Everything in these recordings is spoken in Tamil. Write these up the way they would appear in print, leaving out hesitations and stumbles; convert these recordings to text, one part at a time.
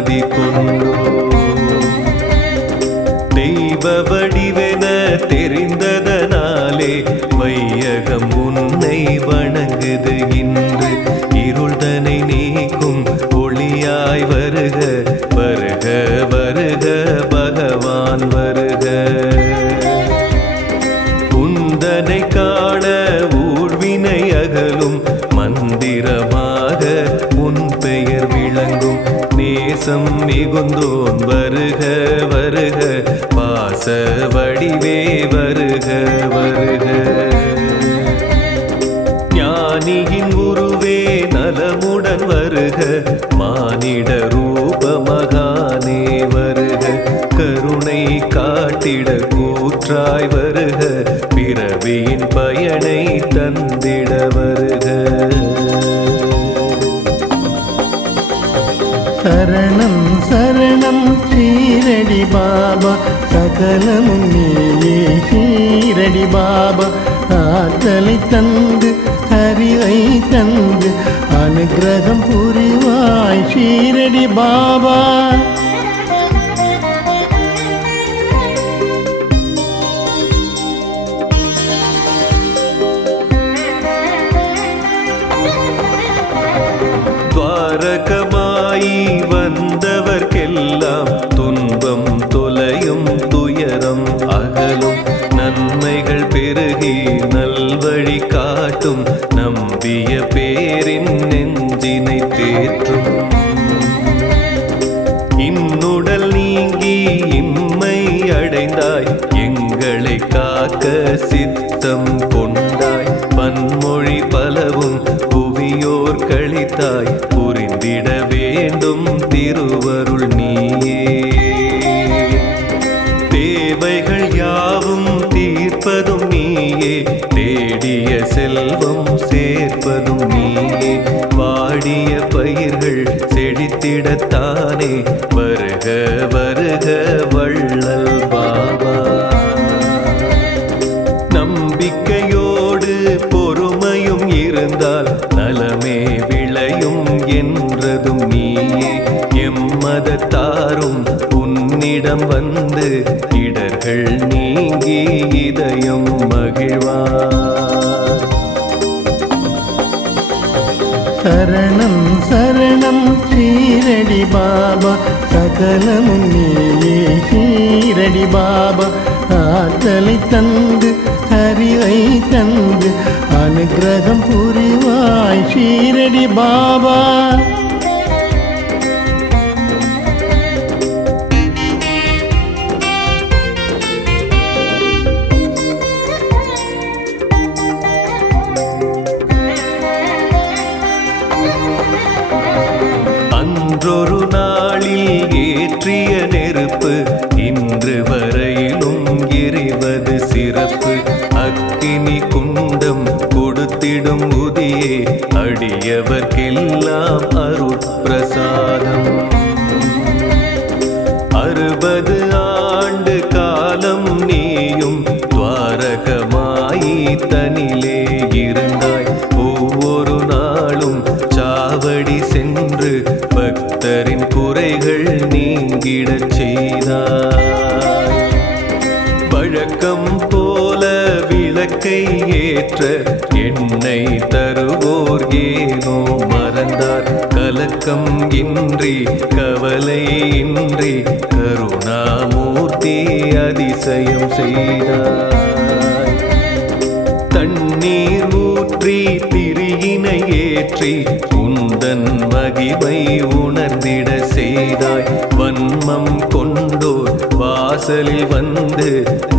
மதி கொண்டோ தெய்வ வடிவென தெரிந்ததனாலே வையகம் உன்னை வணங்குது இன்று இருள்தனை நீக்கும் ஒளியாய் வருக வருக வருக பகவான் வருக உந்தனை காண ஊழ்வினை அகலும் மந்திரமாக உன் பெயர் விளங்கும் நேசம் மிகுந்தோன் வருக வருக பாச வடிவே வருக வருக ஞானியின் உருவே நலமுடன் வருக மானிட ரூப மகானே வருக கருணை காட்டிட கூற்றாய் வருக பிறவியின் பயனை தந்திட வருக சரணம் சரணம் ஷீரடி பாபா சகலமும் நீயே ஷீரடி பாபா ஆற்றலை தந்து அறிவை தந்து அனுகிரகம் புரிவாய் ஷீரடி பாபா துவாரகமாயி வந்தவர்க்கெல்லாம் துன்பம் தொலையும் துயரம் அகலும் நன்மைகள் பெருகி நல்வழி காட்டும் நம்பிய பேரின் நெஞ்சினை தேற்றும் இன்னுடல் நீங்கி இம்மை அடைந்தாய் எங்களை காக்க சித்தம் கொண்டாய் பன்மொழி பலவும் புவியோர் கழித்தாய் புரிந்திட வேண்டும் திருவருள் நீயே தேவைகள் யாவும் தீர்ப்பதும் நீயே தேடிய செல்வம் சேர்ப்பதும் நீயே வாடிய பயிர்கள் செழித்திடத்தானே வருக வருக வள்ளல் பாபா நம்பிக்கையோடு பொறுமையும் இருந்தால் நலமே விளையும் என்றதும் நீயே எம்மதத்தாரும் உன்னிடம் வந்து இடர்கள் நீங்கி இதயம் மகிழ்வார் சரணம் சரணம் ஷீரடி பாபா சகலமும் நீயே ஷீரடி பாபா ஆற்றலை தந்து அறிவை தந்து அனுகிரகம் புரிவாய் ஷீரடி பாபா அன்றொரு நாளில் ஏற்றிய நெருப்பு இன்று வரையிலும் எரிவது சிறப்பு அக்கினி குண்டம் கொடுத்திடும் உதியே அடியவர்க்கெல்லாம் அருட்பிரசாதம் 60 ஆண்டு காலம் நீயும் துவாரகமாயி தனிலே இருந்தாய் ஒவ்வொரு நாளும் சாவடி சென்று பக்தரின் குறைகள் நீங்கிடச் செய்தாய் வழக்கம் போல விளக்கை ஏற்ற எண்ணெய் தருவோர் ஏனோ மறந்தார் கலக்கம் இன்றி கவலை இன்றி கருணாமூர்த்தி அதிசயம் செய்தாய் தண்ணீர் ஊற்றி திரியினை ஏற்றி உந்தன் மகிமை உணர்ந்திட செய்தாய் வன்மம் கொண்டோர் வாசலில் வந்து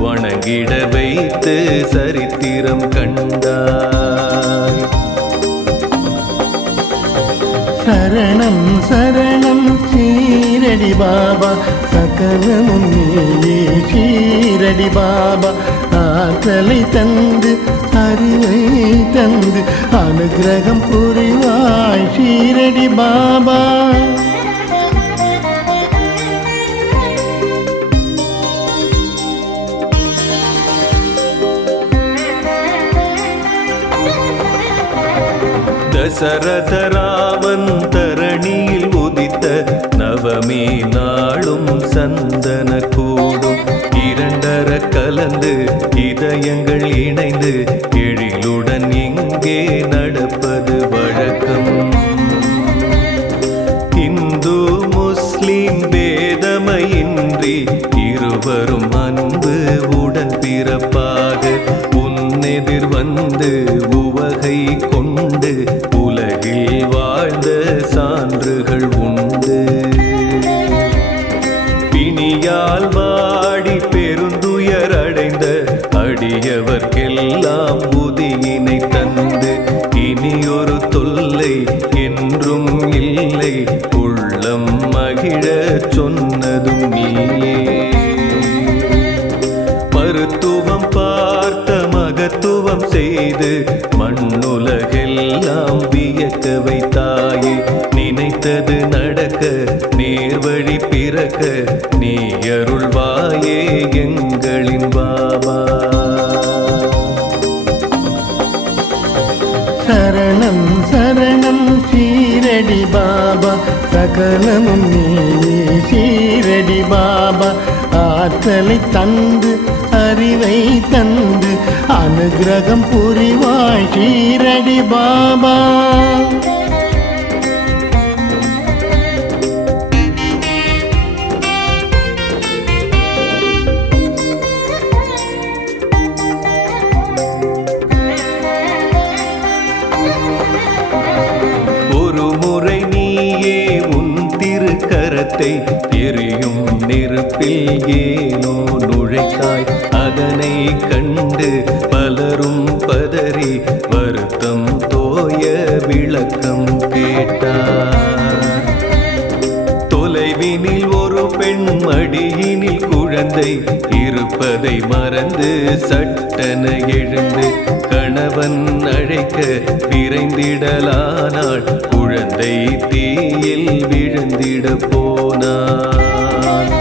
வணங்கிட வைத்து சரித்திரம் கண்டாய் சரணம் சரணம் ஷீரடி பாபா சகலமும் நீயே ஷீரடி பாபா ஆற்றலை தந்து அறிவை தந்து அனுகிரகம் புரிவாய் ஷீரடி பாபா தசரத ராமன் தரணியில் உதித்த நவ தவமே நாளும் சந்தன கூடும் இரண்டர கலந்து இதயங்கள் இணைந்து எழிலுடன் இங்கே நடப்பது வழக்கம். இந்து முஸ்லிம் பேதமையின்றி இருவரும் அன்பு உடன் பிறப்பாக உன்னெதிர் வந்து உவகை கொண்டு உலகில் வாழ்ந்த சான்றுகள் உண்டு. பிணியால் வாடி பெருந்துயர் அடைந்த அடியவர்க்கெல்லாம் உதியினை தந்து இனியொரு தொல்லை என்றும் இல்லை உள்ளம் மகிழ சொன்னதும் நீயே. மருத்துவம் பார்த்த மகத்துவம் செய்து மண்ணுலகெல்லாம் வியக்க வைத்தாயே. நினைத்தது நடக்க நேர்வழி பிறக்க நீ அருள்வாயே எங்களின் பாபா. சரணம் சரணம் ஷீரடி பாபா சகலமும் நீயே ஷீரடி பாபா. ஆற்றலை தந்து அறிவை தந்து அனுகிரகம் புரிவாய் ஷீரடி பாபா. ஒரு முறை நீயே உன் திருக்கரத்தை எரியும் நெருப்பில் ஏனோ நுழைத்தாய். அதனை கண்டு பலரும் பதறி வருத்தம் தோய விளக்கம் கேட்டார். தொலைவினில் ஒரு பெண் மடியினில் குழந்தை இருப்பதை மறந்து சட்டென எழுந்து கணவன் அழைக்க விரைந்திடலானாள். குழந்தை தீயில் விழுந்திட போனான்.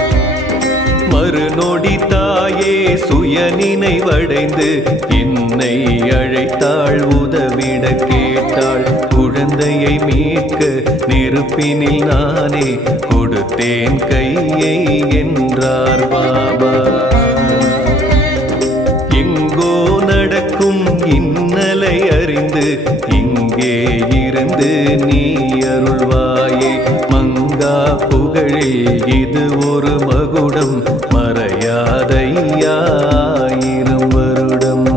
மறுநொடி தாயே சுய நினைவடைந்து என்னை அழைத்தாள் உதவிட கேட்டாள். குழந்தையை மீட்க நெருப்பினில் நானே கொடுத்தேன் கையை என்றார் பாபா. எங்கோ நடக்கும் இன்னலை அறிந்து இங்கே இருந்து நீ அருள்வாயே. மங்கா புகழில் இது ஒரு மகுடம் மறையாதையாயிரம் வருடம்.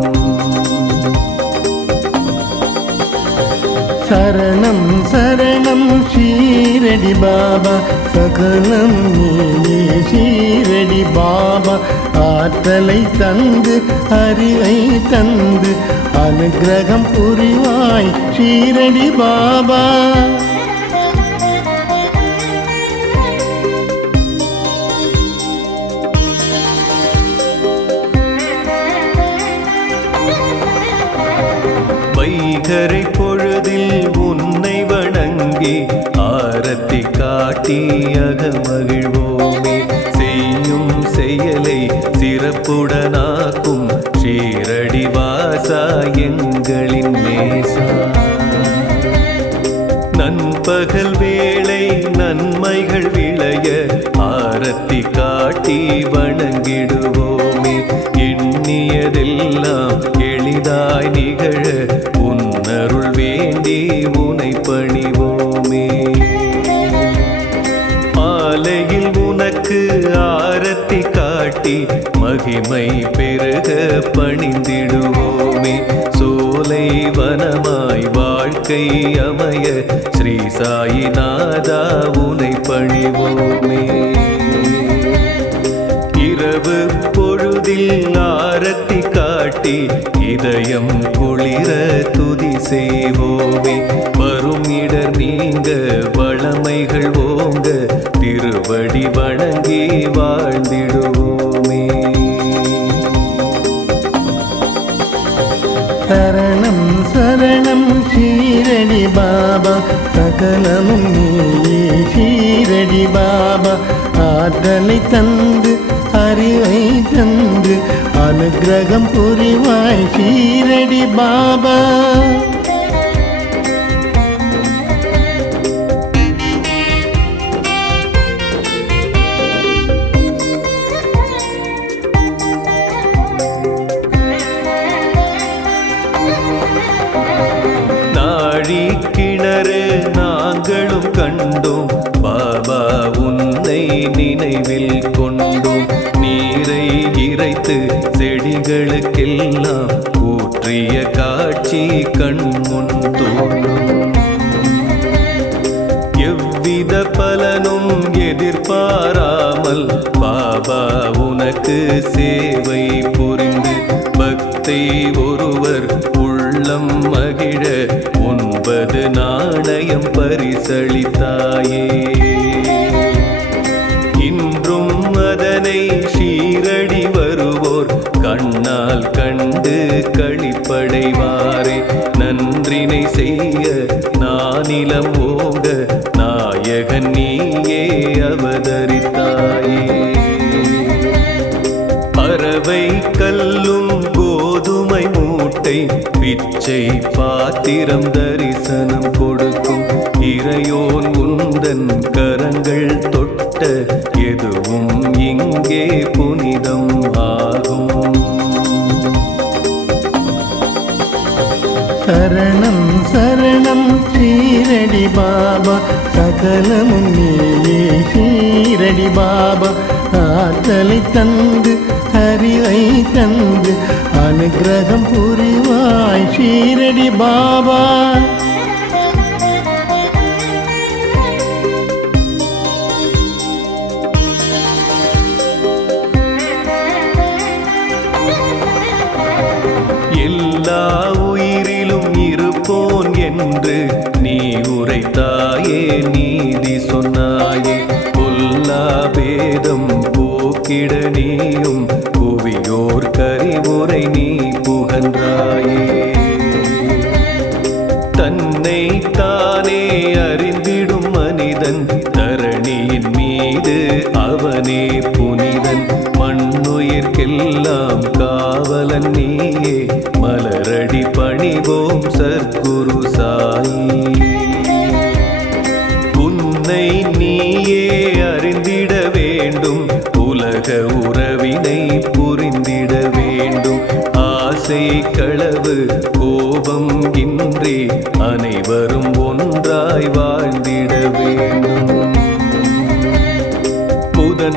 சரணம் சரணம் ஷீரடி பாபா சகலம் நீயே ஷீரடி பாபா. ஆற்றலை தந்து அறிவை தந்து அனுகிரகம் புரிவாய் ஷீரடி பாபா. வைகரை பொழுதில் உன்னை வணங்கி ஆரத்தி காட்டி அகமகிழ்வோமே. செய்யும் செயலை சிறப்புடனாக்கும் ஷீரடி வாசா எங்களின் நேசா. நண்பகல் வேளை நன்மைகள் விளைய ஆரத்தி காட்டி வணங்கிடுவோமே. எண்ணியதெல்லாம் எளிதாய் நிகழ உன்னருள் வேண்டி உனை பணிவோமே. மாலையில் உனக்கு ஆரத்தி காட்டி மகிமை பெருக பணிந்திடுவோமே. சோலை வனமாய் வாழ்க்கை அமைய ஸ்ரீ சாயிநாதா உனை பணிவோமே. இரவு பொழுதில் ஆரத்தி காட்டி இதயம் குளிர துதி செய்வோமே. வரும் இடர் நீங்க வளமைகள் ஓங்க திருவடி வணங்கி வாழ்ந்திடுவோமே. சரணம் சரணம் ஷீரடி பாபா சகலமும் நீயே ஷீரடி பாபா. ஆற்றலை தந்து அறிவை தந்து அனுகிரகம் புரிவாய் ஷீரடி பாபா. எங்களுக்கெல்லாம் ஊற்றிய காட்சி கண்முன் தோன்றும். எவ்வித பலனும் எதிர்பாராமல் பாபா உனக்கு சேவை புரிந்து பக்தை ஒருவர் உள்ளம் மகிழ 9 நாணயம் பரிசளித்தாயே. இன்றும் அதனை ஷீரடி வருவோர் கண்ணால் கண்டு களிப்படைவாரே. நன்றினை செய்ய நானிலம் ஓங்க நாயகன் நீயே அவதரித்தாயே. பறவை கல்லும் கோதுமை மூட்டை பிச்சை பாத்திரம் தரிசனம் கொடுக்கும் இறையோன் உந்தன் கரங்கள் தொட்ட எதுவும் இங்கே புனிதம் ஆகும். சரணம் சரணம் ஷீரடி பாபா, சகலமும் நீயே ஷீரடி பாபா. ஆற்றலை தந்து அறிவை தந்து அனுகிரகம் புரிவாய் ஷீரடி பாபா. எல்லா உயிரிலும் இருப்போன் என்று நீ உரைத்தாயே, நீதி சொன்னாயே. பொல்லா பேதம் போக்கிட நீயும் புவியோர் கரிவுரை நீ புகன்றாயே. தன்னை தானே அறிந்திடும் மனிதன் தரணியின் மீது அவனே புனிதன். மண்ணுயிர்க்கெல்லாம் காவலன் நீயே, மலரடி பணிவோம் சற்குரு சாயி. உன்னை நீயே அறிந்திட வேண்டும், உலக உறவினை புரிந்திட வேண்டும். ஆசை களவு கோபம் இன்றி அனைவரும் ஒன்றாய் வாழ்ந்திட வேண்டும்.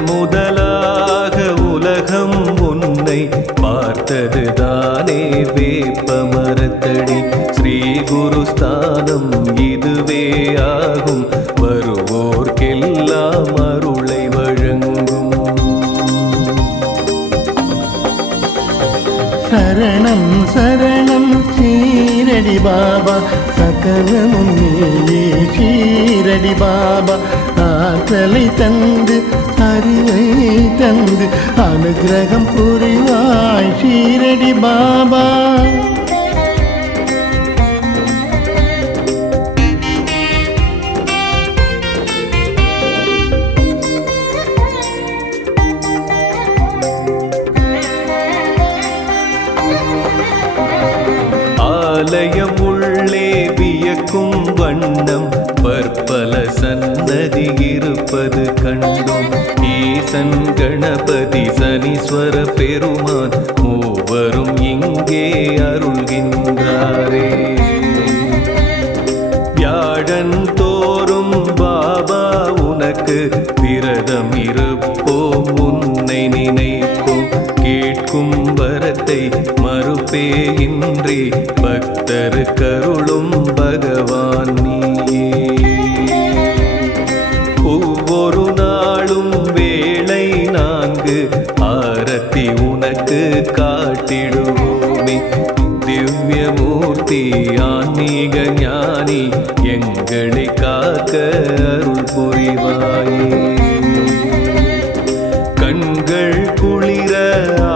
முதலாக உலகம் உன்னை பார்த்ததுதானே வேப்ப மரத்தடி. ஸ்ரீ குரு ஸ்தானம் இதுவே ஆகும், வருவோர்க்கெல்லாம் அருளை வழங்கும். சரணம் சரணம் ஷீரடி பாபா, சகலமும் நீயே ஷீரடி பாபா. ஆற்றலை தந்து அறிவை தந்து அனுகிரகம் புரிவாய் ஷீரடி பாபா. ஆலயம் உள்ளே வியக்கும் வண்ணம் பற்பல சன்னதி இருப்பது கண்டோம். ஈசன் கணபதி சனீஸ்வர பெருமான் மூவரும் இங்கே அருள்கின்றாரே. வியாழன் தோறும் பாபா உனக்கு விரதம் இருப்போம், உன்னை நினைப்போம். கேட்கும் வரத்தை மறுப்பே இன்றி பக்தரு கருளும் பகவான் நீயே. ஒவ்வொரு நாளும் வேளை 4 ஆரத்தி உனக்கு காட்டிடுவோமே. திவ்யமூர்த்தி ஆன்மீக ஞானி எங்களை காக்க அருள் புரிவாயே. கண்கள் குளிர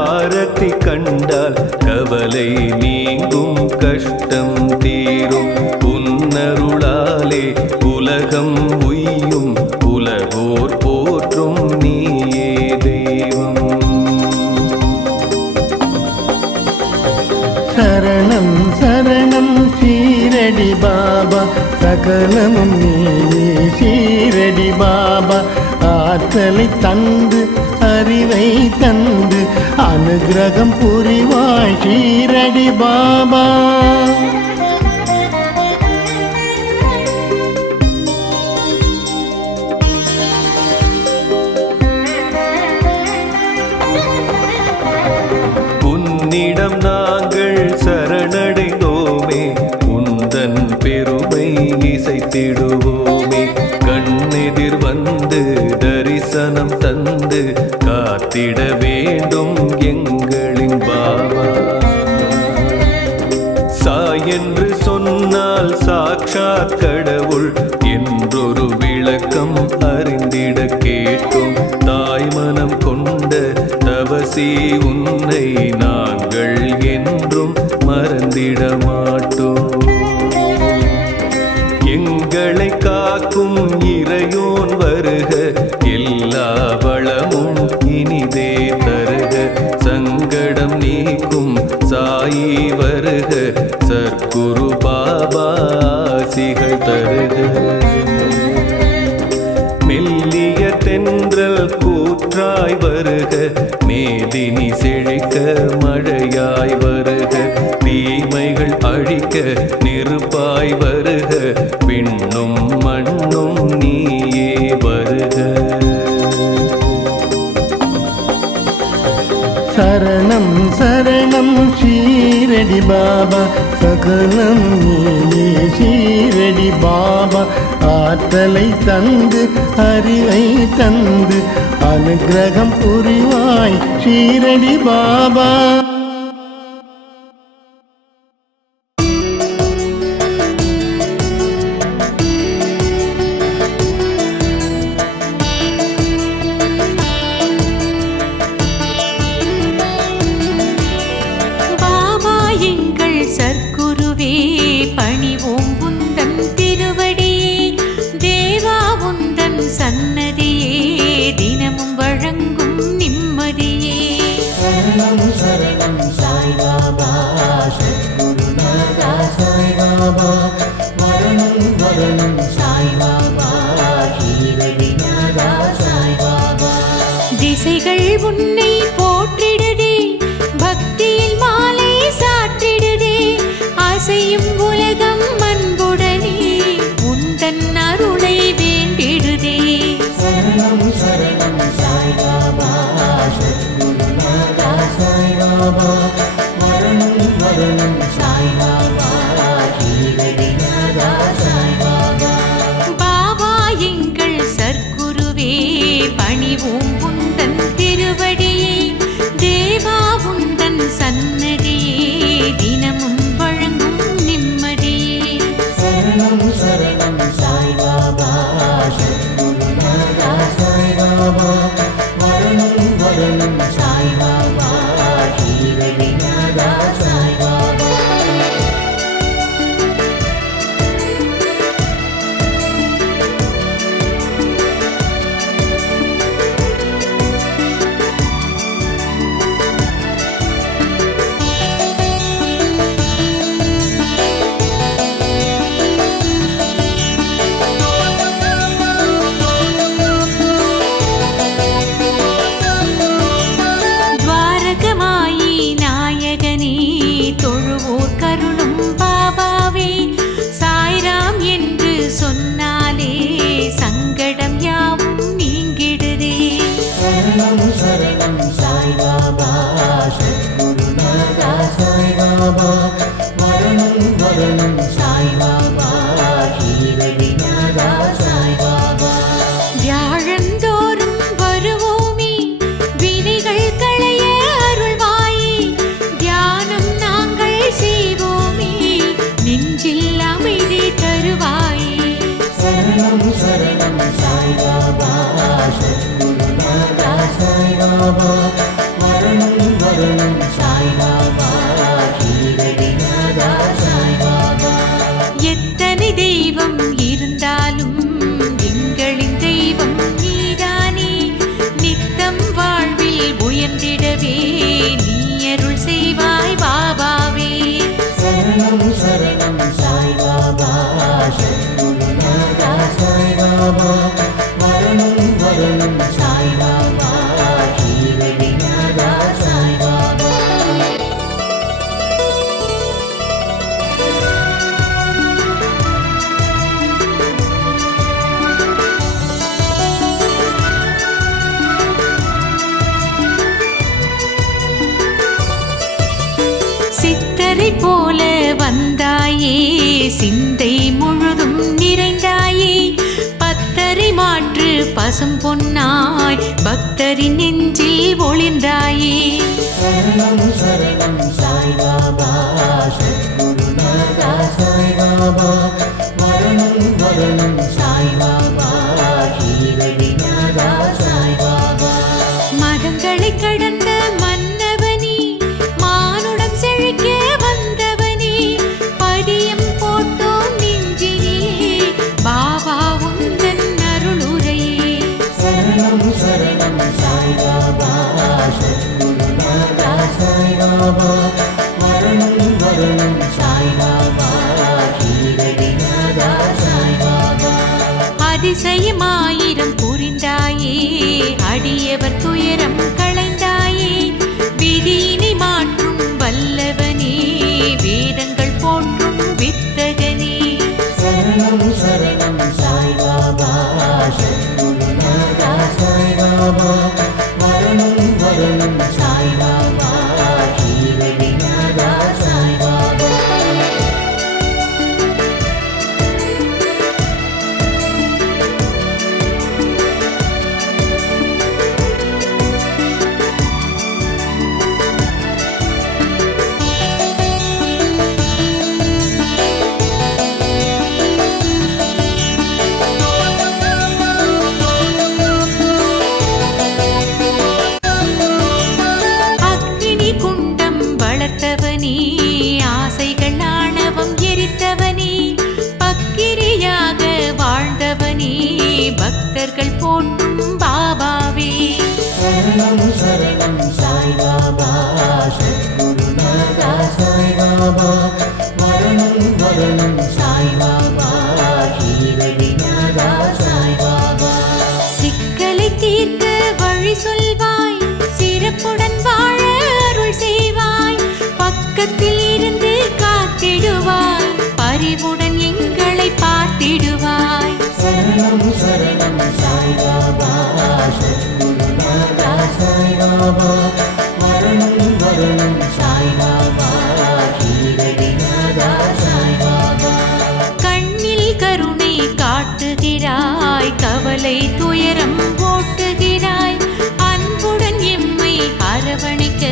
ஆரத்தி கண்டால் கவலை நீங்கும், கஷ்டம் தீரும். உன்னருளாலே உலகம் உய்யும், உலகோர் போற்றும் நீயே தெய்வம். சரணம் சரணம் ஷீரடி பாபா, சகலமும் நீயே ஷீரடி பாபா. ஆற்றலை தந்து அறிவை தந்து அனுகிரகம் புரிவாய் ஷீரடி பாபா. கேட்டும் தாய்மனம் கொண்ட தவசி உன்னை நாங்கள் என்றும் மறந்திட மாட்டோம். எங்களை காக்கும் இறையோன் வருக, எல்லா வளமும் இனிதே தருக. சங்கடம் நீக்கும் சாயி வருக, சத்குரு பாபா ஆசிகள் தருக. மெல்லிய தென்றல் கூற்றாய் வருக, மேதினி செழிக்க மழையாய் வருக. தீமைகள் அழிக்க நெருப்பாய் வருக, விண்ணும் மண்ணும் நீயே வருக. சரணம் சரணம் ஷீரடி பாபா, சகலம் நீயே ஷீரடி பாபா. ஆற்றலை தந்து அறிவை தந்து அனுக்கிரகம் புரிவாய் ஷீரடி பாபா. சற்குருவே பணிவோம் உந்தன் திருவடியே, தேவா உந்தன் சன்னதியே தினமும் வழங்கும் நிம்மதியே. சரணம் சரணம் சாய் பாபா, சத்குருநாதா சாய் பாபா. மரணம் மரணம் சாய் பாபா, ஷீரடிநாதா சாய் பாபா. திசைகள் உன்னை போற்றிடுதே, பக்தியில் மாலை சாற்றிடுதே. அசையும் உலகம் அன்புடனே உந்தன் அருளை வேண்டிடுதே. சரணம் சரணம் சாய் பாபா, சத்குருநாதா சாய் பாபா. மரணம் மரணம் சாய் பாபா, ஷீரடிநாதா சாய் பாபா. பாபா எங்கள் சற்குருவே பணிவோம் உந்தன் திருவடியே, தேவா உந்தன் சன்னதியே தினமும் வழங்கும் நிம்மதியே. சரணம் சரணம் சாய் பாபா, சத்குருநாதா சாய் பாபா. மரணம் மரணம் சாய் பாபா, ஷீரடிநாதா சாய் பாபா. துவாரகமாயி நாயகனே தொழுவோர் கருளும் பாபாவே, சாய்ராம் என்று சொன்னாலே சங்கடம் யாவும் நீங்கிடுதே. சரணம் சரணம் சாய் பாபா, சத்குருநாதா சாய் பாபா. மரணம் மரணம் சாய் பாபா, ஷீரடிநாதா சாய் பாபா. வியாழந்தோறும் வருவோமே, வினைகள் களைய அருள்வாயே. தியானம் நாங்கள் செய்வோமே, நெஞ்சில் அமைதி தருவாயே. சரணம் சரணம் சாய் பாபா, சத்குருநாதா சாய் பாபா. மரணம் மரணம் சாய் பாபா, ஷீரடிநாதா சாய் பாபா. எத்தனை தெய்வம் இருந்தாலும் எங்களின் தெய்வம் நீதானே. நித்தம் வாழ்வில் உயர்ந்திடவே நீ அருள் செய்வாய் பாபாவே. சரணம் சரணம் சாய் பாபா, சத்குருநாதா சாய் பாபா. மரணம் மரணம் சாய் பாபா, ஷீரடிநாதா சாய் பாபா. சித்தரை போல வந்தாயே, சிந்தை முழுதும் நிறைந்தாயே. பத்தரை மாற்று பசும் பொன்னாய் பக்தரின் நெஞ்சில் ஒளிர்ந்தாயே. சரணம் சரணம் சாய் பாபா, சத்குருநாதா சாய் பாபா. மரணம் மரணம் சாய் பாபா, ஷீரடிநாதா சரணம் சரணம் சாய்பாபா சத்குருநாதா சாய்பாபா மரணம் மரணம் சாய்பாபா ஷீரடிநாதா சாய்பாபா அதிசயமாயிரம் புரிந்தாயே அடியவர் துயரம் களைந்தாயே விதியினை மாற்றும் வல்லவனே வேதங்கள் போற்றும் வித்தகனே சரணம் சரணம் சாய்பாபா சத்குருநாதா சாய்பாபா மரணம் மரணம் சாய்பாபா ஷீரடிநாதா சாய்பாபா அக்னி குண்டம் வளர்த்தவனே ஆசைகள் ஆணவம் எரித்தவனே பக்கிரியாக வாழ்ந்தவனே பக்தர்கள் போற்றும் பாபாவே சரணம் சரணம் சாய்பாபா சத்குருநாதா சாய்பாபா மரணம் மரணம் சாய்பாபா ஷீரடிநாதா சாய்பாபா சிக்கலை தீர்க்க வழி சொல்வாய் சிறப்புடன் வாழ அருள் செய்வாய் பக்கத்தில் இருந்து காத்திடுவாய் பரிவுடன் எங்களை பார்த்திடுவாய் சரணம் சரணம் சாய்பாபா சத்குருநாதா சாய்பாபா மரணம் மரணம் சாய்பாபா ஷீரடிநாதா சாய்பாபா கண்ணில் கருணை காட்டுகிறாய் கவலை துயரம் ஓட்டுகிறாய் அன்புடன் எம்மை அரவணைக்க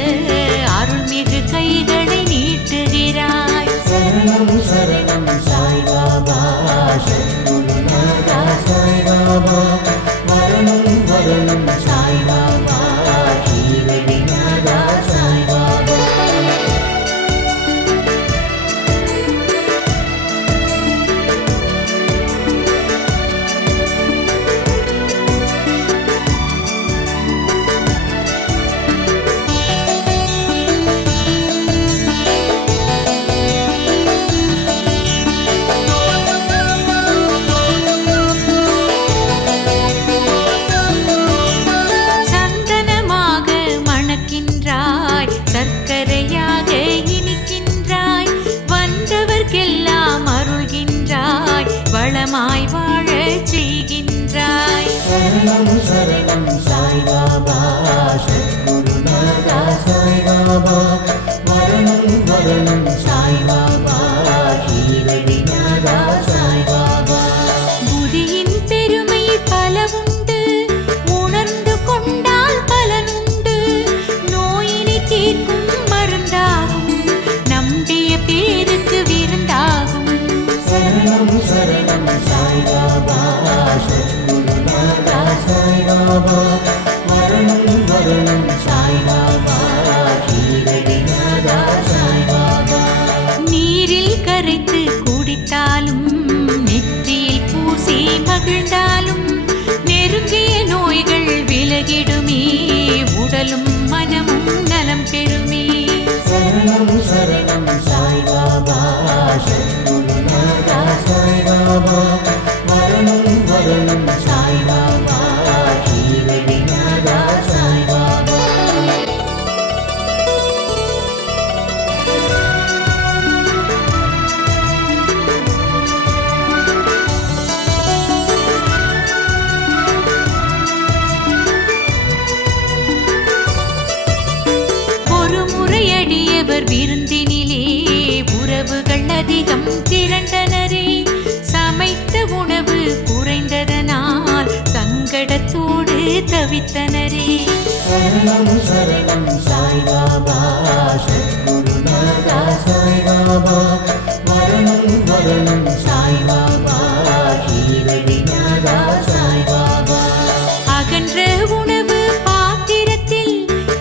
அருள்மிகு கைகளை நீட்டுகிறாய் சரணம் சரணம் சாய்பாபா சத்குருநாதா சாய்பாபா மரணம் மரணம் சாய்பாபா ஷீரடிநாதா சாய்பாபா சந்தனமாக மணக்கின்றாய் சர்க்கரையாக இனிக்கின்றாய் வந்தவர்க்கெல்லாம் அருள்கின்றாய் வளமாய் வாழச் செய்கின்றாய் சரணம் சரணம் சாய்பாபா சத்குருநாதா சாய்பாபா மரணம் மரணம் சாய்பாபா ஷீரடிநாதா சாய்பாபா புதியின் பெருமை பலவுண்டு உணர்ந்து கொண்டால் பலனுண்டு நோயினை தீர்க்கும் மருந்தாகும் நம்பிய பேருக்கு விருந்தாகும் சரணம் சரணம் சாய்பாபா சத்குருநாதா சாய்பாபா மரணம் மரணம் சாய்பாபா ஷீரடிநாதா சாய்பாபா நீரில் கரைத்து குடித்தாலும் நெற்றியில் பூசி மகிழ்ந்தாலும் நெருங்கிய நோய்கள் விலகிடுமே உடலும் மனமும் நலம் பெறுமே சரணம் சரணம் சாய்பாபா சத்குருநாதா சாய்பாபா மரணம் மரணம் சாய்பாபா ஷீரடிநாதா சாய்பாபா ஒரு முறையடியவர் விருந்தினிலே உறவுகள் அதிகம் திரண்டனரே சமைத்த உணவு குறைந்ததனால் சங்கடத்தோடு தவித்தனரே சரணம் சரணம் சாய்பாபா சத்குருநாதா சாய்பாபா மரணம் மரணம் சாய்பாபா ஷீரடிநாதா சாய்பாபா அகன்ற உணவு பாத்திரத்தில்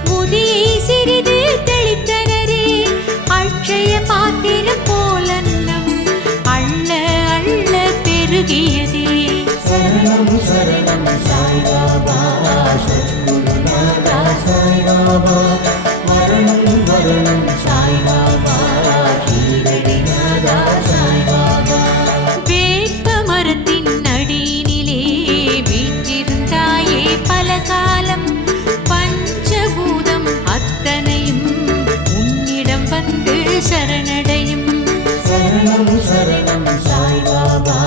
முதியை சிறிது தெளித்தனரே அட்சய பாத்திரம் போலன்னம் அள்ள அள்ள பெருகியதே சரணம் சரணம் சாய்பாபா சத்குருநாதா சாய்பாபா மரணம் மரணம் சாய்பாபா ஷீரடிநாதா சாய்பாபா வேப்ப மரத்தின் அடியினிலே வீற்றிருந்தாயே பல காலம் பஞ்சபூதம் அத்தனையும் உன்னிடம் வந்து சரணடையும் சரணம் சரணம் சாய்பாபா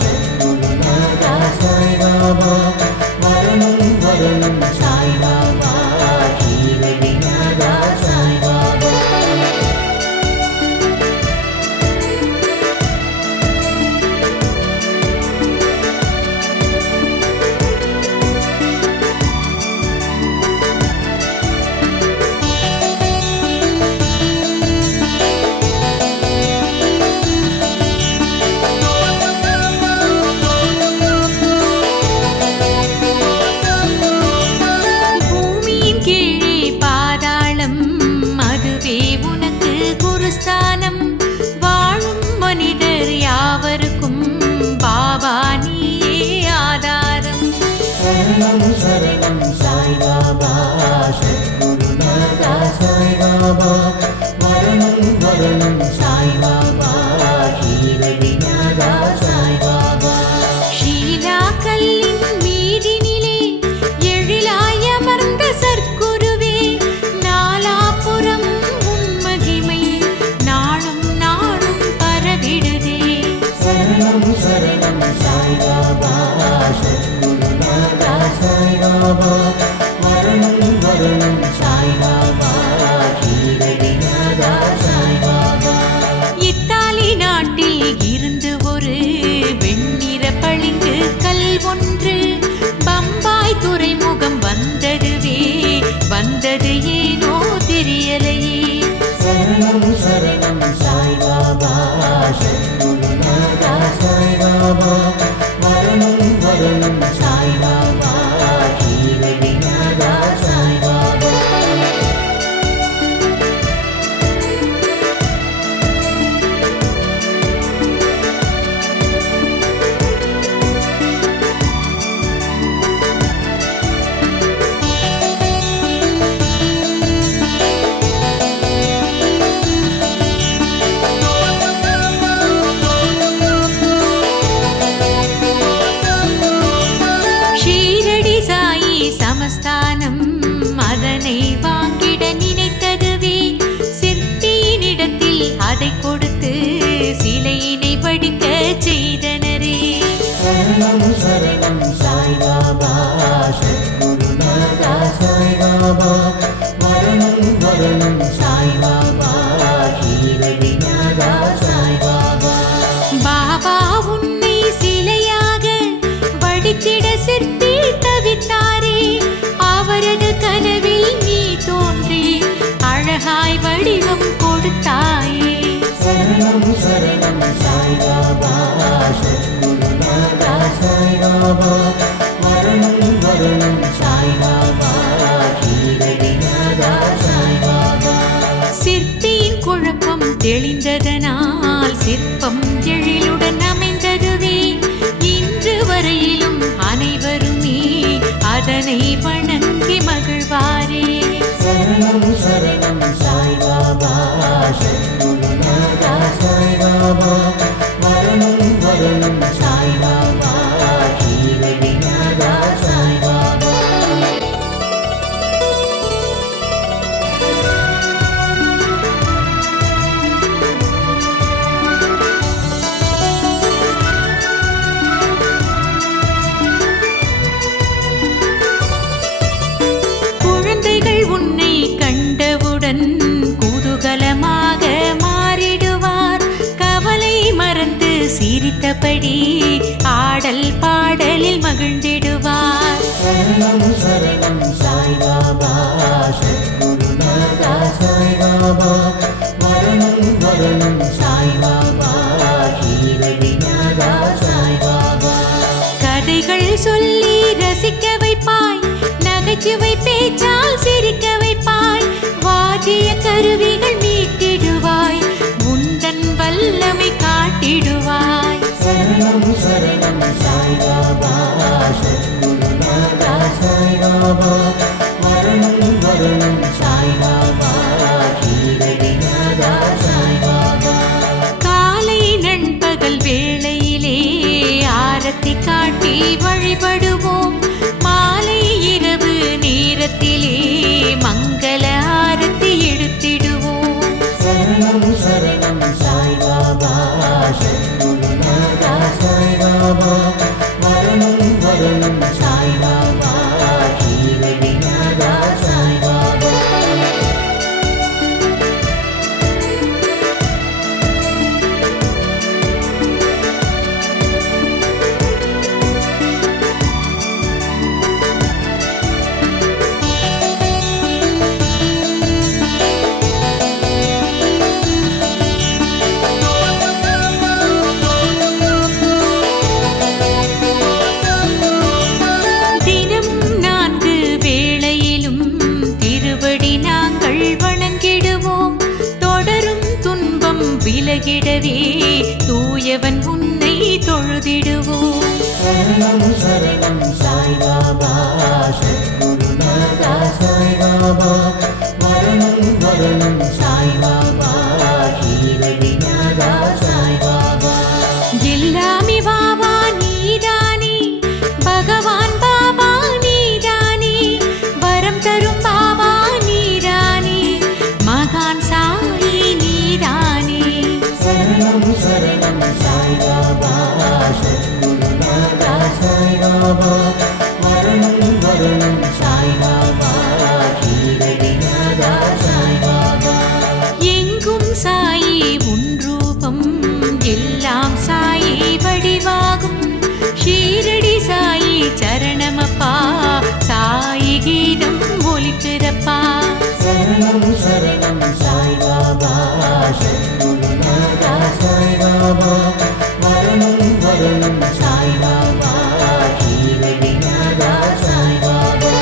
சத்குருநாதா சாய்பாபா மரணம் மரணம் சாய்பாபா ஷீரடிநாதா சாய்பாபா பூமியின் கீழே பாதாளம் அதுவே உனக்கு குருஸ்தானம் வாழும் மனிதர் யாவருக்கும் பாபா நீயே ஆதாரம் சரணம் சரணம் சாய்பாபா சத்குருநாதா சாய்பாபா மரணம் மரணம் சாய்பாபா ஷீரடிநாதா சாய்பாபா ஷீலா கல்லின் மீதினிலே எழிலாய் அமர்ந்த சற்குருவே நாலாபுரம் உன் மகிமை நாளும் நாளும் பரவிடுதே சரணம் சரணம் சாய்பாபா சத்குருநாதா சாய்பாபா மரணம் மரணம் சாய்பாபா ஷீரடிநாதா சாய்பாபா இத்தாலி நாட்டில் இருந்து ஒரு வெண்ணிற பளிங்கு கல் ஒன்று பம்பாய் துறைமுகம் வந்ததுவே வந்தது ஏனோ தெரியலையே சரணம் சரணம் சாய்பாபா சத்குருநாதா சாய்பாபா மரணம் மரணம் சாய்பாபா ஷீரடிநாதா சாய்பாபா ஷீரடி சாயி சமஸ்தானம் அதனை வாங்கிட நினைத்ததுவே சிற்பியினிடத்தில் அதை கொடுத்து சிலையினை வடிக்க செய்தனரே சரணம் சரணம் சாய்பாபா சத்குருநாதா சாய்பாபா மரணம் மரணம் சாய்பாபா ஷீரடிநாதா சாய்பாபா பாபா உன்னை சிலையாக வடித்திட சிற்பி தவித்தாரே அவரது கனவில் நீ தோன்றி அழகாய் வடிவம் கொடுத்தாயே சரணம் சரணம் சாய்பாபா சத்குருநாதா சாய்பாபா மரணம் மரணம் சாய்பாபா ஷீரடிநாதா சாய்பாபா சிற்பியின் குழப்பம் தெளிந்ததனால் சிற்பம் எழிலுடன் அமைந்ததுவே இன்று வரையிலும் அனைவருமே அதனை வணங்கி மகிழ்வாரே சரணம் சரணம் சாய்பாபா சத்குருநாதா சாய்பாபா மரணம் மரணம் சாய்பாபா ஷீரடிநாதா சாய்பாபா குழந்தைகள் உன்னை கண்டவுடன் குதூகலமாக மாறிடுவார் கவலை மறந்து சிரித்தபடி ஆடல் பாடலில் மகிழ்ந்திடுவார் சரணம் சரணம் சாய்பாபா சத்குருநாதா சாய்பாபா மரணம் மரணம் சாய்பாபா ஷீரடிநாதா சாய்பாபா கதைகள் சொல்லி ரசிக்க வைப்பாய் நகைச்சுவை பேச்சால் சிரிக்க வைப்பாய் வாத்திய கருவிகள் மீட்டிடுவாய் உந்தன் வல்லமை காட்டிடுவாய் சரணம் சரணம் சாய்பாபா சத்குருநாதா சாய்பாபா சாய்பாபா மரணம் மரணம் சாய்பாபா ஷீரடிநாதா சாய்பாபா காலை நண்பகல் வேளையிலே ஆரத்தி காட்டி வழிபடுவோம் மாலை இரவு நேரத்திலே மங்கள ஆரத்தி எடுத்திடுவோம் சரணம் சரணம் சாய்பாபா சத்குருநாதா சாய்பாபா மரணம் மரணம் சாய்பாபா ஷீரடிநாதா சாய்பாபா தினமும் 4 வேளையிலும் திருவடி நாங்கள் வணங்கிடுவோம் தொடரும் துன்பம் விலகிடவே தூயவன் உன்னை தொழுதிடுவோம் சரணம் சரணம் சாய்பாபா சத்குருநாதா சாய்பாபா மரணம் மரணம் சாய்பாபா ஷீரடிநாதா சாய்பாபா எல்லாமே பாபா நீதானே பகவான் பாபா நீதானே வரம் தரும் பாபா நீதானே மகான் சாயி நீதானே சரணம் சரணம் சாய்பாபா சத்குருநாதா சாய்பாபா மரணம் மரணம் சாய்பாபா ஷீரடிநாதா சாய்பாபா எங்கும் சாயி உன் ரூபம் எல்லாம் சாயி வடிவாகும் ஷீரடி சாயி சரணமப்பா சாயி கீதம் ஒலிக்கிறப்பா சரணம் சரணம் சாய்பாபா சத்குருநாதா சாய்பாபா மரணம் மரணம் சாய்பாபா ஷீரடிநாதா சாய்பாபா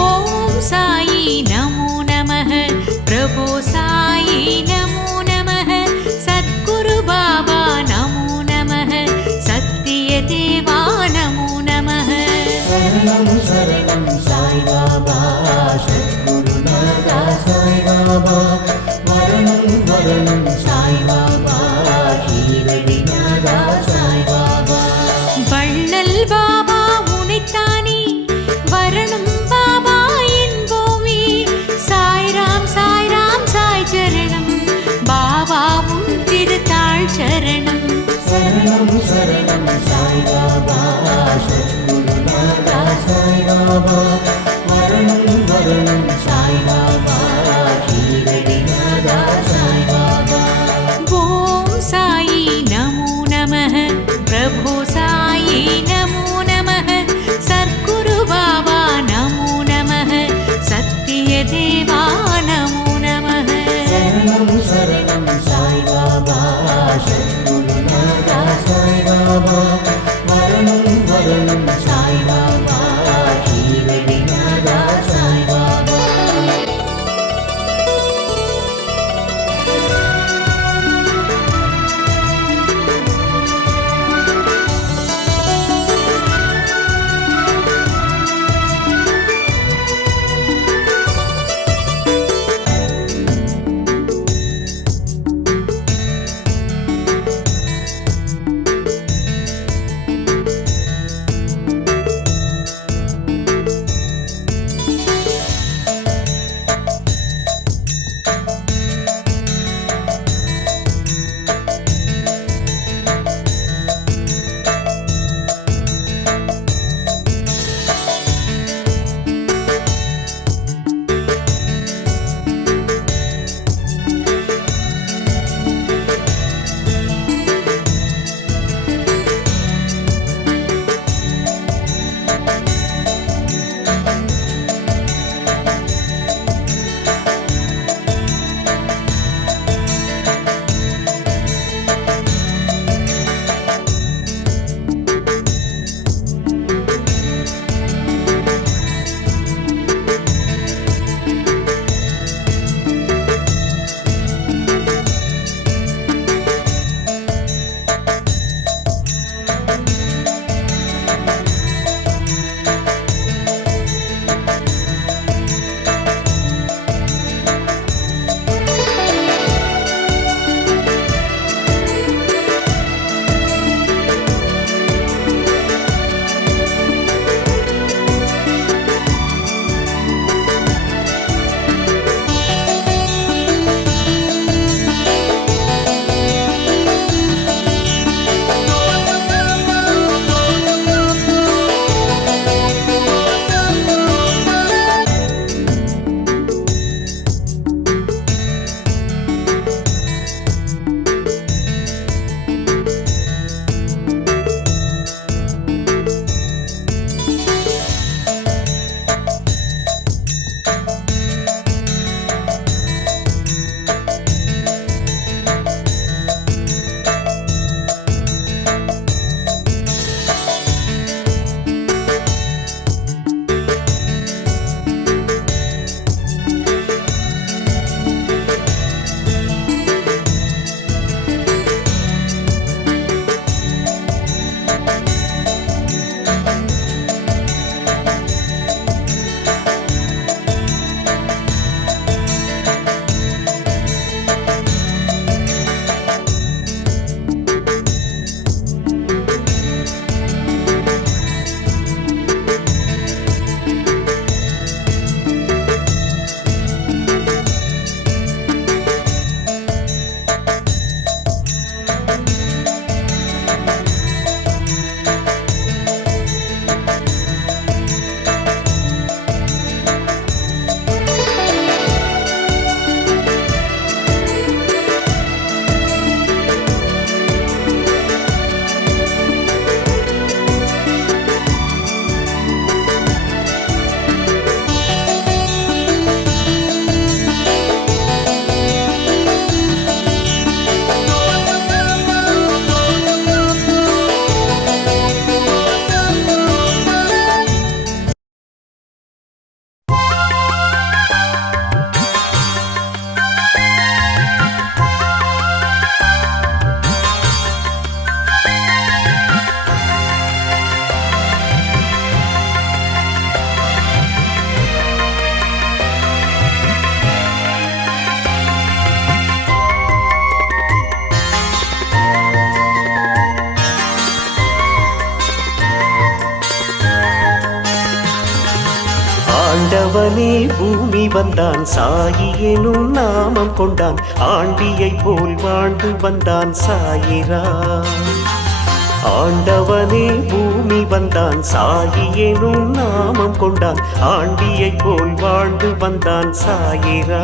ஓம் சாயி நமோ நமः பிரபு சாயி நமோ நமः சத்குரு பாபா நமோ நமः சத்திய தேவா நமோ நமः சரணம் சரணம் சாய்பாபா சத்குருநாதா சாய்பாபா மரணம் மரணம் சாய்பாபா ஷீரடிநாதா சாய்பாபா வள்ளல் பாபா உனைத்தானே வரணும் பாபா என்போமே சாய்ராம் சாய்ராம் சாய் சரணம் பாபா உன் திருத்தாள் சரணம் சரணம் சரணம் சாய்பாபா சத்குருநாதா சாய்பாபா மரணம் மரணம் சாய்பாபா ஷீரடிநாதா சாய்பாபா ஓம் சாயி நமோ நமः பிரபு சாயி நமோ நமः சத்குரு பாபா நமோ நமः சத்திய தேவா நமோ நமः சரணம் சரணம் சாய்பாபா சத்குருநாதா சாய்பாபா மரணம் மரணம் சாய்பாபா ஷீரடிநாதா சாய்பாபா பூமி வந்தான் சாயி எனும் நாமம் கொண்டான் ஆண்டியை போல் வாழ்ந்து வந்தான் சாயிரா ஆண்டவனே பூமி வந்தான் சாயி எனும் நாமம் கொண்டான் ஆண்டியை போல் வாழ்ந்து வந்தான் சாயிரா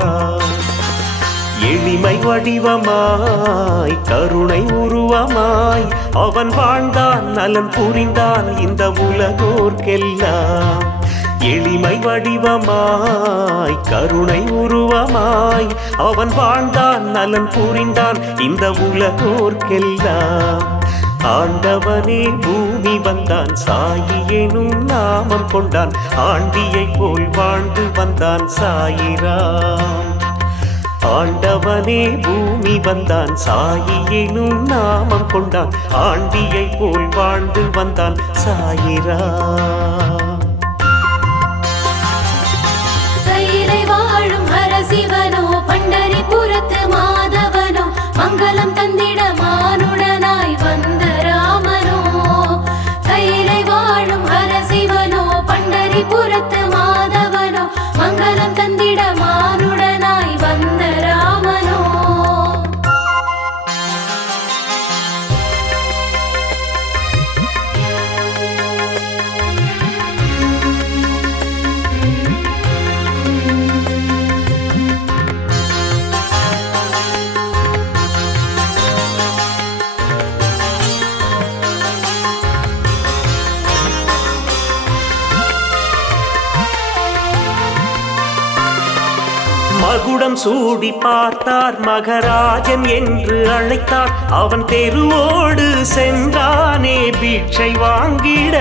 எளிமை வடிவமாய் கருணை உருவமாய் அவன் வாழ்ந்தான் நலன் புரிந்தான் இந்த உலகோர்க்கெல்லாம் எளிமை வடிவமாய் கருணை உருவமாய் அவன் வாழ்ந்தான் நலன் புரிந்தான் இந்த உலகோர்க்கெல்லாம் ஆண்டவனே பூமி வந்தான் சாயி எனும் நாமம் கொண்டான் ஆண்டியை போல் வாழ்ந்து வந்தான் சாயிராம் ஆண்டவனே பூமி வந்தான் சாயி எனும் நாமம் கொண்டான் ஆண்டியை போல் வாழ்ந்து வந்தான் சாயிராம் கையிலை வாழும் ஹரசிவனோ பண்டரிபுரத்து மாதவனோ மங்களம் தந்திட மானுடனாய் வந்த ராமனோ கையிலை வாழும் ஹரசிவனோ பண்டரிபுரத்து மாதவனோ மங்களம் தந்திட மானுடனாய் வந்த ராமனோ மகுடம் சூடி பார்த்தார் மகராஜன் என்று அழைத்தார் அவன் தெருவோடு சென்றானே பிட்சை வாங்கிட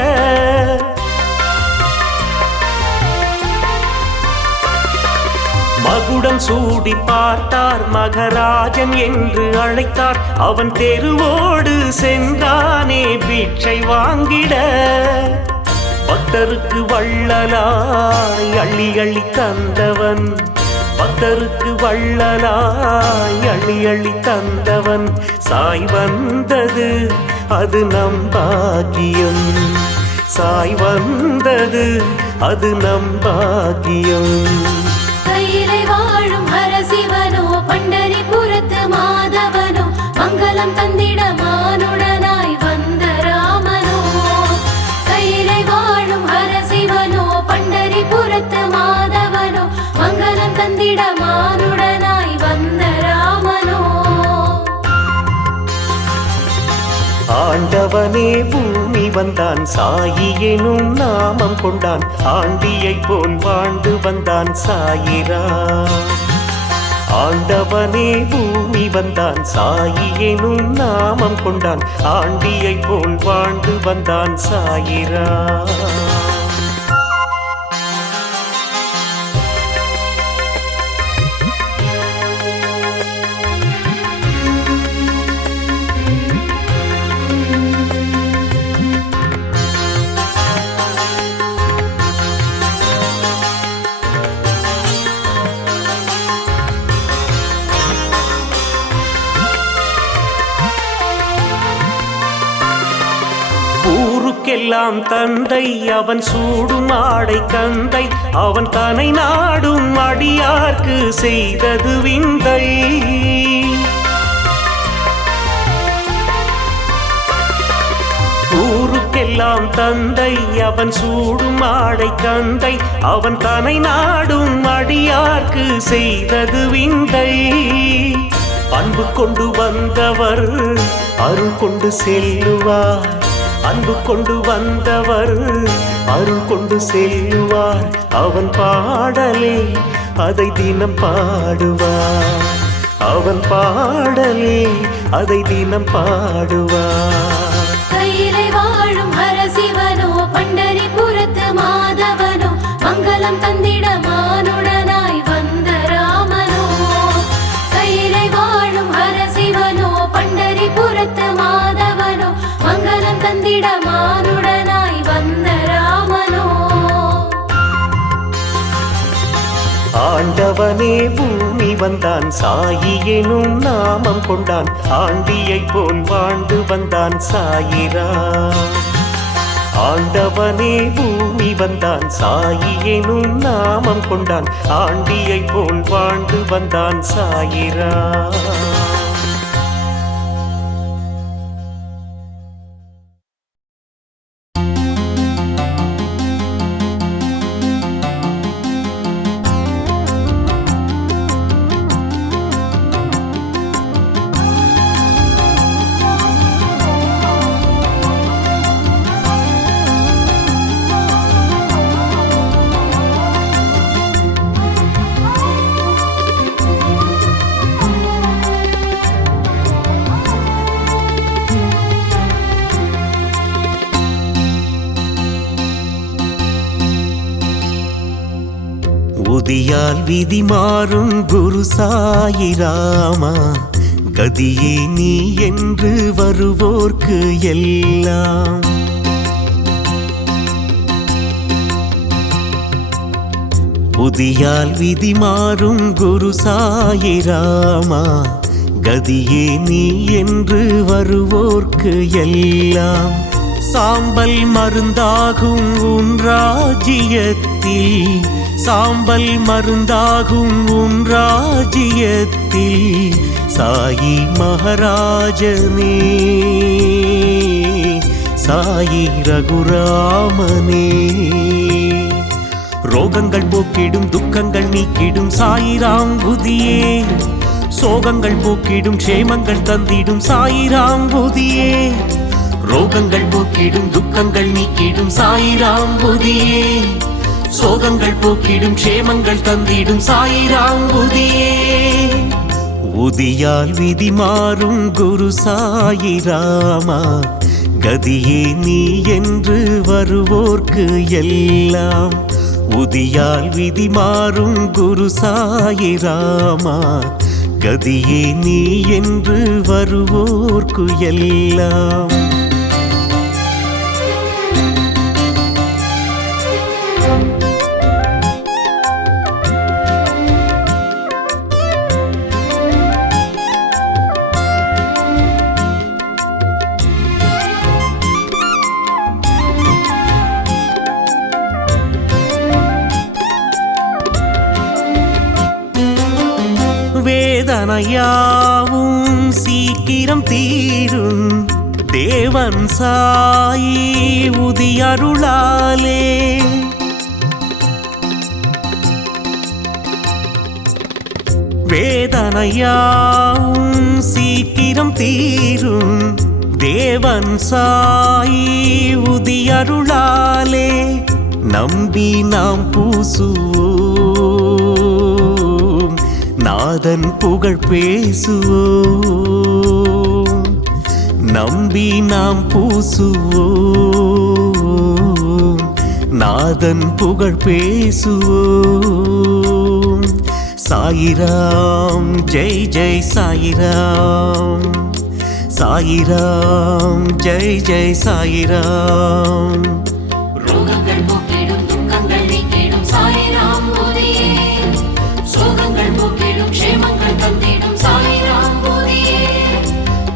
மகுடம் சூடி பார்த்தார் மகராஜன் என்று அழைத்தார் அவன் தெருவோடு சென்றானே பிட்சை வாங்கிட பக்தருக்கு வள்ளலாய் அள்ளி அள்ளி தந்தவன் பக்தருக்கு வள்ளலாய் அள்ளி அள்ளி தந்தவன் சாய் வந்தது அது நம் பாக்கியம் சாய் வந்தது அது நம் பாக்கியம் கையிலை வாழும் ஹரசிவனோ பண்டரிபுரத்து மாதவனோ மங்களம் தந்திட மானுடனாய் வந்த ராமனோ கையிலை வாழும் ஹரசிவனோ பண்டரிபுரத்து மாதவனோ மங்களம் தந்திட மானுடனாய் வந்த ராமனோ ஆண்டவனே பூமி வந்தான் சாயி எனும் நாமம் கொண்டான் ஆண்டியை போல் வாழ்ந்து வந்தான் சாயிரா ஆண்டவனே பூமி வந்தான் சாயி எனும் நாமம் கொண்டான் ஆண்டியை போல் வாழ்ந்து வந்தான் சாயிரா ஊருக்கெல்லாம் தந்தை அவன் சூடும் ஆடை கந்தை அவன் தனை நாடும் அடியார்க்கு செய்தது விந்தை ஊருக்கெல்லாம் தந்தை அவன் சூடும் ஆடை கந்தை அவன் தனை நாடும் அடியார்க்கு செய்தது விந்தை அன்பு கொண்டு வந்தவர் அருள் கொண்டு செல்லுவார் அன்பு கொண்டு வந்தவர் அருள் கொண்டு செல்லுவார் அவன் பாடலே அதை தினம் பாடுவார் அவன் பாடலே அதை தினம் பாடுவார் கையிலை வாழும் ஹரசிவனோ பண்டரிபுரத்து மாதவனோ மங்களம் தந்திட மானுடனாய் வந்த ராமனோ கையிலை வாழும் ஹரசிவனோ பண்டரிபுரத்து மாதவனோ மங்களம் தந்திட மானுடனாய் வந்த ராமனோ ஆண்டவனே பூமி வந்தான் சாயி எனும் நாமம் கொண்டான் ஆண்டியை போல் வாழ்ந்து வந்தான் சாயிரா ஆண்டவனே பூமி வந்தான் சாயி எனும் நாமம் கொண்டான் ஆண்டியை போல் வாழ்ந்து வந்தான் சாயிரா. உதியால் விதி மாறும் குரு சாயிராமா கதியே நீ என்று வருவோர்க்கு எல்லாம். உதியால் விதி மாறும் குரு சாயிராமா கதியே நீ என்று வருவோர்க்கு எல்லாம். சாம்பல் மருந்தாகும் உன் ராஜ்யத்தில் சாம்பல் மருந்தாகும் உன் ராஜ்யத்தில் சாயி மகாராஜனே சாயி ரகுராமனே. ரோகங்கள் போக்கிடும் துக்கங்கள் நீக்கிடும் சாயிராம் புதியே சோகங்கள் போக்கிடும் க்ஷேமங்கள் தந்திடும் சாயிராம் புதியே. ரோகங்கள் போக்கிடும் துக்கங்கள் நீக்கிடும் சாயிராம் புதியே சோகங்கள் போக்கிடும் க்ஷேமங்கள் தந்திடும் சாயிராம் புதியே. உதியால் விதி மாறும் குரு சாயிராமா கதியே நீ என்று வருவோர்க்கு எல்லாம். உதியால் விதி மாறும் குரு சாயிராமா கதியே நீ என்று வருவோர்க்கு எல்லாம். வேதனையாவும் சீக்கிரம் தீரும் தேவன் சாயி உதியருளாலே. வேதனையாவும் சீக்கிரம் தீரும் தேவன் சாயி உதியருளாலே. நம்பி நாம் பூசுவோம் நாதன் புகழ் பேசுவோம். நம்பி நாம் பூசுவோம் நாதன் புகழ் பேசுவோம். சாயிராம் ஜெய் ஜெய் சாயிராம் சாயிராம் ஜெய் ஜெய் சாயிராம். ரோகங்கள் போக்கிடும் துக்கங்கள் நீக்கிடும் சாயிராம் புதியே சோகங்கள் போக்கிடும் க்ஷேமங்கள் தந்திடும் சாயிராம் புதியே.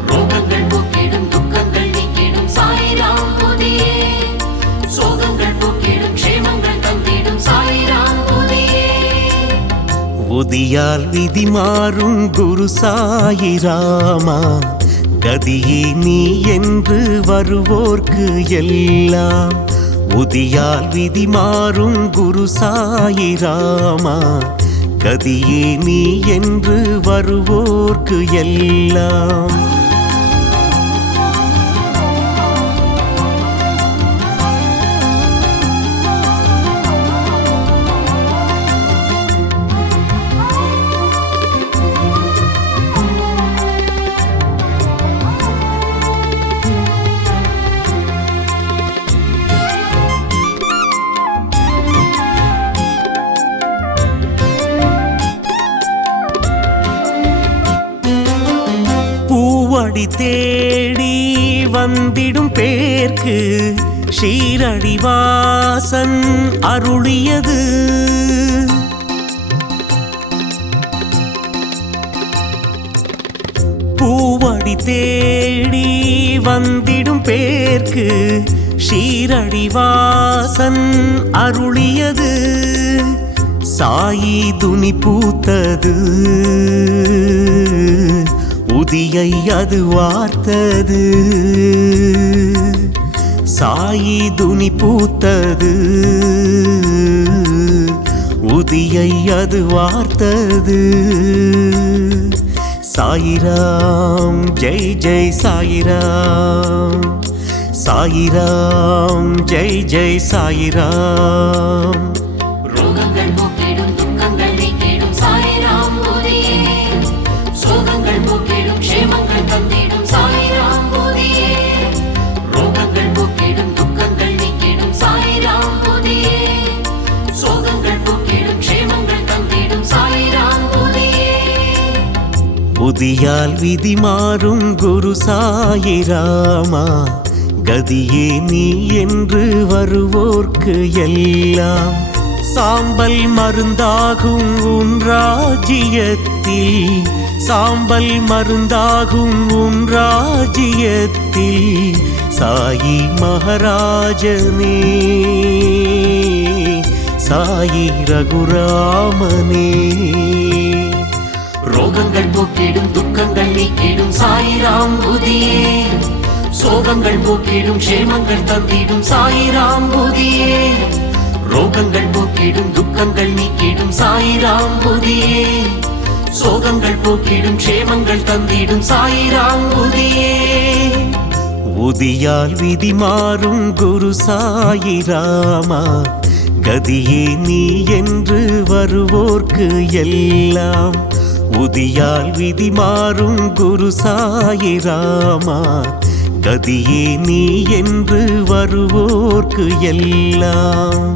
ரோகங்கள் போக்கிடும் துக்கங்கள் நீக்கிடும் சாயிராம் புதியே சோகங்கள் போக்கிடும் க்ஷேமங்கள் தந்திடும் சாயிராம் புதியே. உதியால் விதி மாறும் குரு சாயிராமா கதியே நீ என்று வருவோர்க்கு எல்லாம். உதியால் விதி மாறும் குரு சாயிராமா கதியே நீ என்று வருவோர்க்கு எல்லாம். பூவடி தேடி வந்திடும் பேர்க்கு ஷீரடிவாசன் அருளியது. பூவடி தேடி வந்திடும் பேர்க்கு ஷீரடிவாசன் அருளியது சாயி துனி பூத்தது உதியை அது வார்த்தது சாயி துனி பூத்தது உதியை அது வார்த்தது சாயிராம் ஜெய் ஜெய் சாயிராம் சாயிராம் ஜெய் ஜெய் சாயிராம் ரோகங்கள் போக்கிடும் துக்கங்கள் நீக்கிடும் சாயிராம் போதியே சோகங்கள் போக்கிடும் க்ஷேமங்கள் தந்திடும் சாயிராம் போதியே ரோகங்கள் போக்கிடும் துக்கங்கள் நீக்கிடும் சாயிராம் போதியே சோகங்கள் போக்கிடும் க்ஷேமங்கள் தந்திடும் சாயிராம் போதியே புதியால் விதி மாறும் குரு சாயிராமா கதியே நீ என்று வருவோர்க்கு எல்லாம் சாம்பல் மருந்தாகும் உன் ராஜ்யத்தில் சாம்பல் மருந்தாகும் உன் ராஜ்யத்தில் சாயி மகாராஜனே சாயி ரகுராமனே ரோகங்கள் போக்கிடும் துக்கங்கள் நீக்கிடும் சாயிராம் புதியே சோகங்கள் போக்கிடும் க்ஷேமங்கள் தந்திடும் சாயிராம் புதியே ரோகங்கள் போக்கிடும் துக்கங்கள் நீக்கிடும் சாயிராம் புதியே சோகங்கள் போக்கிடும் க்ஷேமங்கள் தந்திடும் சாயிராம் புதியே உதியால் விதி மாறும் குரு சாயிராமா கதியே நீ என்று வருவோர்க்கு எல்லாம் உதியால் விதி மாறும் குரு சாயிராமா கதியே நீ என்று வருவோர்க்கு எல்லாம்